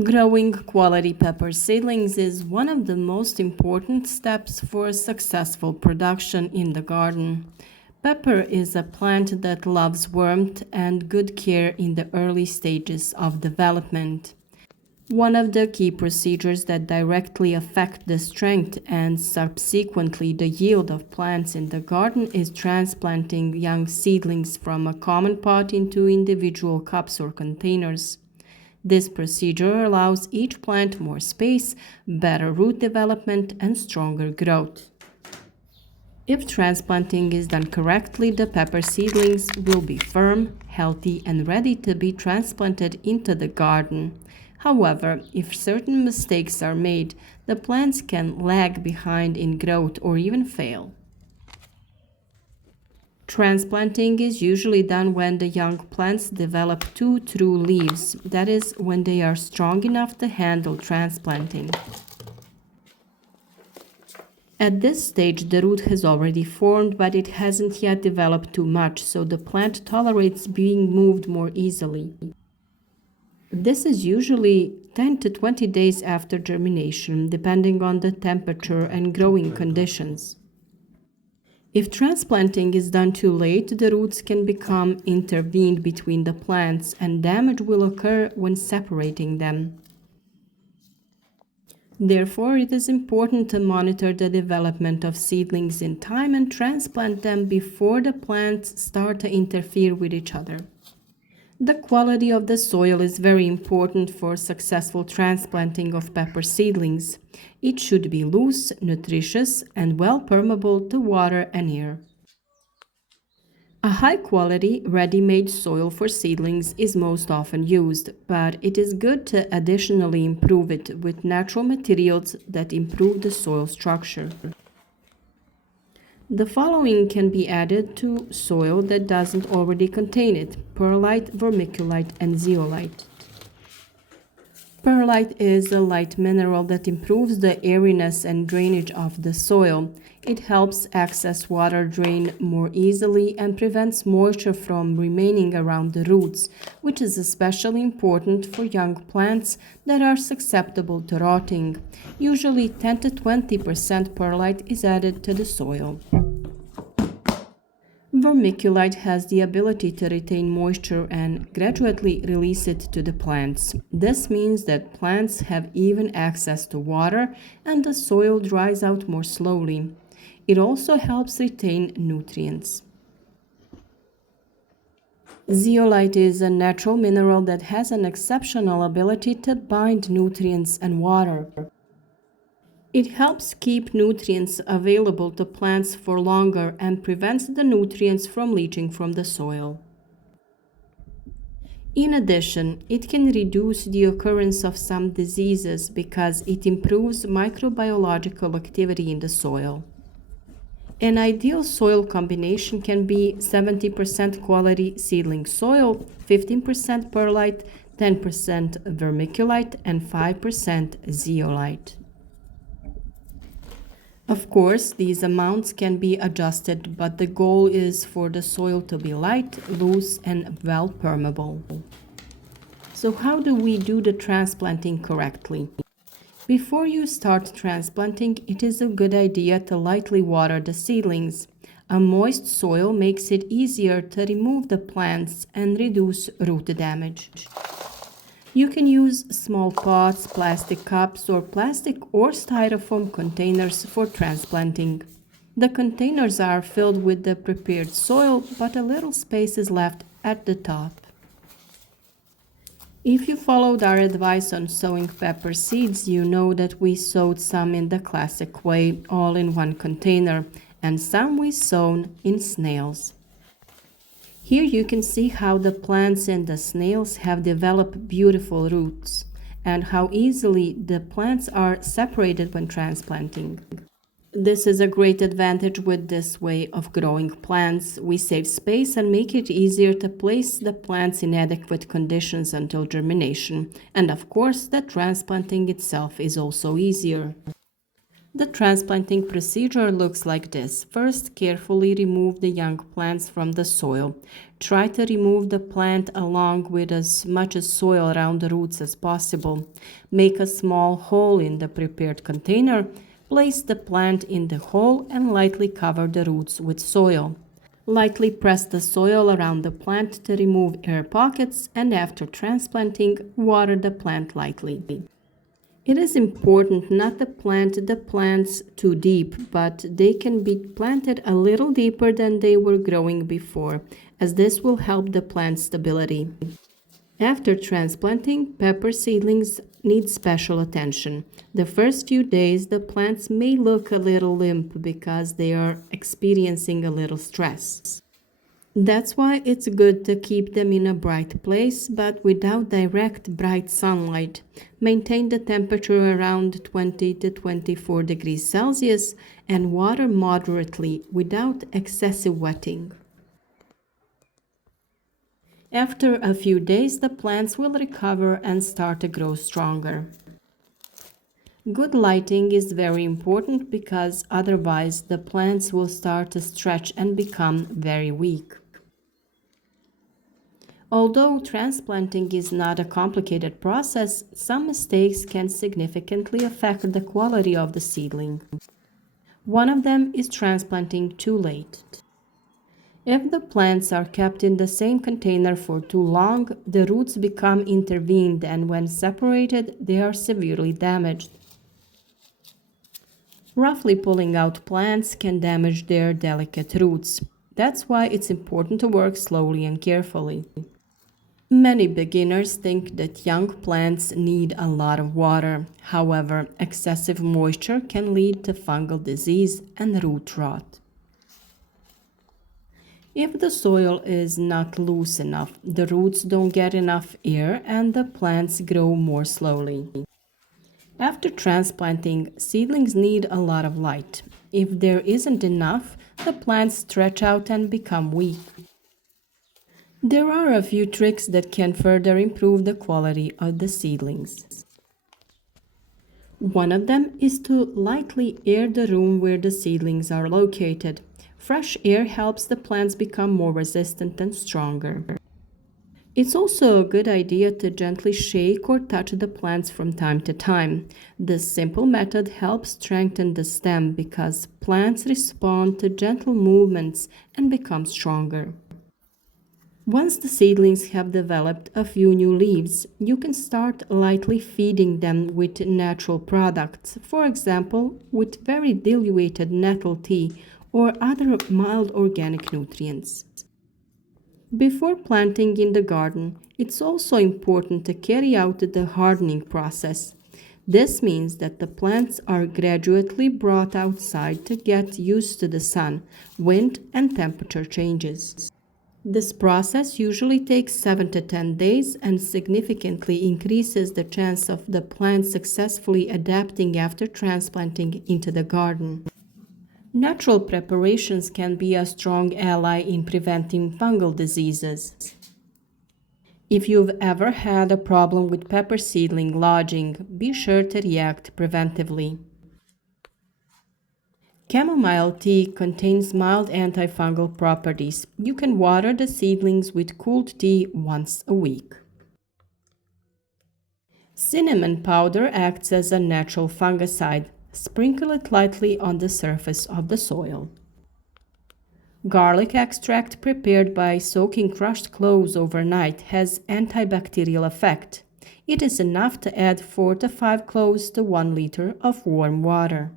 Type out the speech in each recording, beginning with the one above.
Growing quality pepper seedlings is one of the most important steps for successful production in the garden. Pepper is a plant that loves warmth and good care in the early stages of development. One of the key procedures that directly affect the strength and subsequently the yield of plants in the garden is transplanting young seedlings from a common pot into individual cups or containers. This procedure allows each plant more space, better root development, and stronger growth. If transplanting is done correctly, the pepper seedlings will be firm, healthy, and ready to be transplanted into the garden. However, if certain mistakes are made, the plants can lag behind in growth or even fail. Transplanting is usually done when the young plants develop two true leaves, that is, when they are strong enough to handle transplanting. At this stage, the root has already formed, but it hasn't yet developed too much, so the plant tolerates being moved more easily. This is usually 10 to 20 days after germination, depending on the temperature and growing conditions. If transplanting is done too late, the roots can become intervened between the plants and damage will occur when separating them. Therefore, it is important to monitor the development of seedlings in time and transplant them before the plants start to interfere with each other. The quality of the soil is very important for successful transplanting of pepper seedlings. It should be loose, nutritious, and well permeable to water and air. A high-quality, ready-made soil for seedlings is most often used, but it is good to additionally improve it with natural materials that improve the soil structure. The following can be added to soil that doesn't already contain it: perlite, vermiculite, and zeolite. Perlite is a light mineral that improves the airiness and drainage of the soil. It helps excess water drain more easily and prevents moisture from remaining around the roots, which is especially important for young plants that are susceptible to rotting. Usually 10 to 20% perlite is added to the soil. Vermiculite has the ability to retain moisture and gradually release it to the plants. This means that plants have even access to water and the soil dries out more slowly. It also helps retain nutrients. Zeolite is a natural mineral that has an exceptional ability to bind nutrients and water. It helps keep nutrients available to plants for longer and prevents the nutrients from leaching from the soil. In addition, it can reduce the occurrence of some diseases because it improves microbiological activity in the soil. An ideal soil combination can be 70% quality seedling soil, 15% perlite, 10% vermiculite, and 5% zeolite. Of course, these amounts can be adjusted, but the goal is for the soil to be light, loose, and well permeable. So how do we do the transplanting correctly? Before you start transplanting, it is a good idea to lightly water the seedlings. A moist soil makes it easier to remove the plants and reduce root damage. You can use small pots, plastic cups, or plastic or styrofoam containers for transplanting. The containers are filled with the prepared soil, but a little space is left at the top. If you followed our advice on sowing pepper seeds, you know that we sowed some in the classic way, all in one container, and some we sown in snails. Here you can see how the plants and the snails have developed beautiful roots and how easily the plants are separated when transplanting. This is a great advantage with this way of growing plants. We save space and make it easier to place the plants in adequate conditions until germination. And of course, the transplanting itself is also easier. The transplanting procedure looks like this. First, carefully remove the young plants from the soil. Try to remove the plant along with as much as soil around the roots as possible. Make a small hole in the prepared container, place the plant in the hole and lightly cover the roots with soil. Lightly press the soil around the plant to remove air pockets and after transplanting, water the plant lightly. It is important not to plant the plants too deep, but they can be planted a little deeper than they were growing before, as this will help the plant stability. After transplanting, pepper seedlings need special attention. The first few days, the plants may look a little limp because they are experiencing a little stress. That's why it's good to keep them in a bright place, but without direct bright sunlight. Maintain the temperature around 20 to 24 degrees Celsius and water moderately without excessive wetting. After a few days, the plants will recover and start to grow stronger. Good lighting is very important because otherwise the plants will start to stretch and become very weak. Although transplanting is not a complicated process, some mistakes can significantly affect the quality of the seedling. One of them is transplanting too late. If the plants are kept in the same container for too long, the roots become intervened and when separated, they are severely damaged. Roughly pulling out plants can damage their delicate roots. That's why it's important to work slowly and carefully. Many beginners think that young plants need a lot of water. However, excessive moisture can lead to fungal disease and root rot. If the soil is not loose enough, the roots don't get enough air and the plants grow more slowly. After transplanting, seedlings need a lot of light. If there isn't enough, the plants stretch out and become weak. There are a few tricks that can further improve the quality of the seedlings. One of them is to lightly air the room where the seedlings are located. Fresh air helps the plants become more resistant and stronger. It's also a good idea to gently shake or touch the plants from time to time. This simple method helps strengthen the stem because plants respond to gentle movements and become stronger. Once the seedlings have developed a few new leaves, you can start lightly feeding them with natural products, for example, with very diluted nettle tea or other mild organic nutrients. Before planting in the garden, it's also important to carry out the hardening process. This means that the plants are gradually brought outside to get used to the sun, wind, and temperature changes. This process usually takes 7 to 10 days and significantly increases the chance of the plant successfully adapting after transplanting into the garden. Natural preparations can be a strong ally in preventing fungal diseases. If you've ever had a problem with pepper seedling lodging, be sure to react preventively. Chamomile tea contains mild antifungal properties. You can water the seedlings with cooled tea once a week. Cinnamon powder acts as a natural fungicide. Sprinkle it lightly on the surface of the soil. Garlic extract prepared by soaking crushed cloves overnight has antibacterial effect. It is enough to add 4 to 5 cloves to 1 liter of warm water.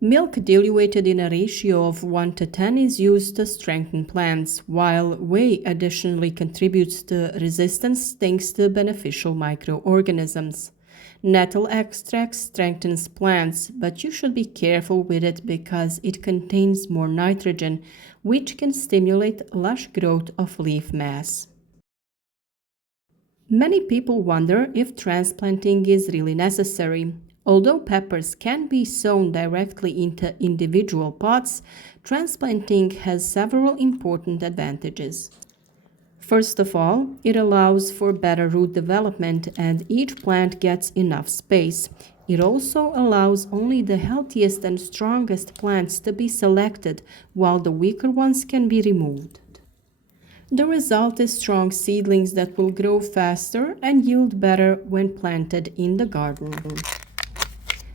Milk diluted in a ratio of 1 to 10 is used to strengthen plants, while whey additionally contributes to resistance thanks to beneficial microorganisms. Nettle extract strengthens plants, but you should be careful with it because it contains more nitrogen, which can stimulate lush growth of leaf mass. Many people wonder if transplanting is really necessary. Although peppers can be sown directly into individual pots, transplanting has several important advantages. First of all, it allows for better root development and each plant gets enough space. It also allows only the healthiest and strongest plants to be selected, while the weaker ones can be removed. The result is strong seedlings that will grow faster and yield better when planted in the garden.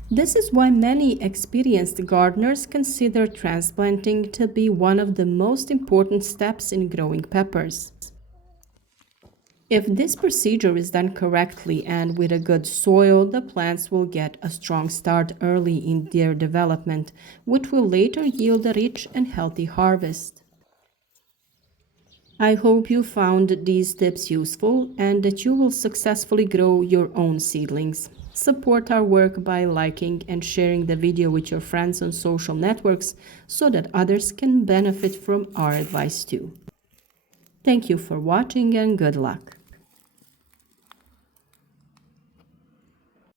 This is why many experienced gardeners consider transplanting to be one of the most important steps in growing peppers. If this procedure is done correctly and with a good soil, the plants will get a strong start early in their development, which will later yield a rich and healthy harvest. I hope you found these tips useful and that you will successfully grow your own seedlings. Support our work by liking and sharing the video with your friends on social networks so that others can benefit from our advice too. Thank you for watching and good luck.